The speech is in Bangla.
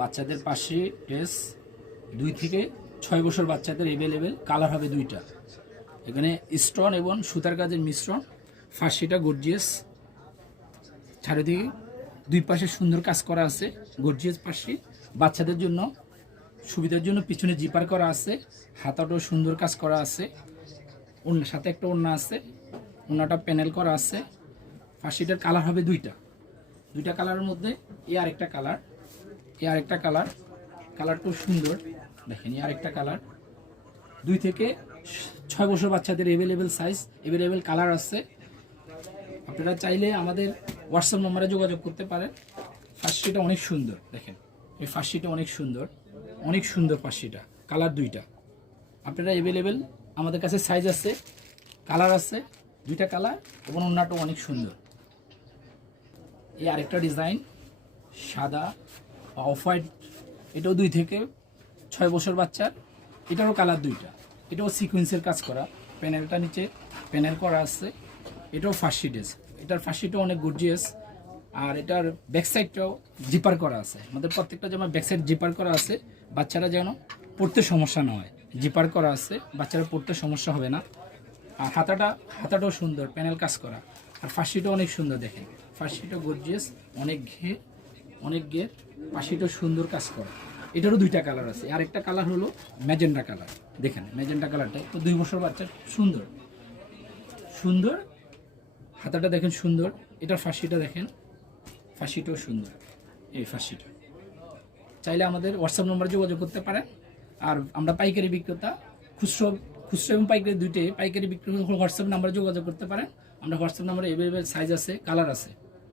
বাচ্চাদের পাশে ড্রেস 2 থেকে 6 বছর বাচ্চাদের অ্যাভেলেবেল, কালার হবে 2টা। এখানে স্টোন এবং সুতার কাজের মিশ্রণ, ফার্সিটা গর্জিয়াস, চারিদিকে 2 পাশে সুন্দর কাজ করা আছে, গর্জিয়াস ফার্সি। বাচ্চাদের জন্য সুবিধার জন্য পিছনে জিপার করা আছে, হাতাটাও সুন্দর কাজ করা আছে, ওড়নার সাথে একটা ওড়না আছে, ওড়নাটা প্যানেল করা আছে। ফার্সিটার কালার হবে 2টা কালারের মধ্যে আরেকটা কালার, আরেকটা কালার, কালারটাও সুন্দর দেখেন। আরেকটা কালার, 2 থেকে 6 বছর বাচ্চাদের অ্যাভেলেবেল সাইজ, অ্যাভেলেবেল কালার আছে। আপনারা চাইলে আমাদের হোয়াটসঅ্যাপ নম্বরে যোগাযোগ করতে পারেন। ফার্সিটা অনেক সুন্দর দেখেন, এই ফার্সিটা অনেক সুন্দর ফার্সিটা, কালার 2টা। আপনারা অ্যাভেলেবেল, আমাদের কাছে সাইজ আছে, কালার আছে, 2টা কালার, এবং ওড়নাটাও অনেক সুন্দর। এই আরেকটা ডিজাইন সাদা অফ হোয়াইট, এটাও 2 থেকে 6 বছর বাচ্চার, এটারও কালার 2টা, এটাও সিকোয়েন্সের কাজ করা, প্যানেলটা নিচে প্যানেল করা আছে। এটাও ফার্সি ড্রেস, এটার ফার্সিটাও অনেক গর্জিয়াস, আর এটার ব্যাক সাইডটাও জিপার করা আছে। আমাদের প্রত্যেকটা জামা ব্যাক সাইড জিপার করা আছে, বাচ্চারা যেন পড়তে সমস্যা না হয়, জিপার করা আছে, বাচ্চারা পড়তে সমস্যা হবে না। আর হাতাটাও সুন্দর, প্যানেল কাজ করা, আর ফার্সিটাও অনেক সুন্দর দেখেন। ফার্সিটা গর্জিয়াস, অনেক ঘের, ফার্সিটাও সুন্দর কাজ করা। এটারও 2টা কালার আছে, আর একটা কালার হলো ম্যাজেন্ডা কালার। দেখেন ম্যাজেন্ডা কালারটা তো 2 বছর বাচ্চার সুন্দর, হাতাটা দেখেন সুন্দর। এটার ফার্সিটা দেখেন, ফার্সিটাও সুন্দর। এই ফার্সিটা চাইলে আমাদের হোয়াটসঅ্যাপ নম্বরে যোগাযোগ করতে পারেন। আর আমরা পাইকারি বিক্রেতা, খুচরো এবং পাইকারি দুইটাই। পাইকারি বিক্রি হোয়াটসঅ্যাপ নাম্বারে যোগাযোগ করতে পারেন। আমরা হোয়াটসঅ্যাপ নাম্বারে অ্যাভেলেবেল সাইজ আছে, কালার আছে।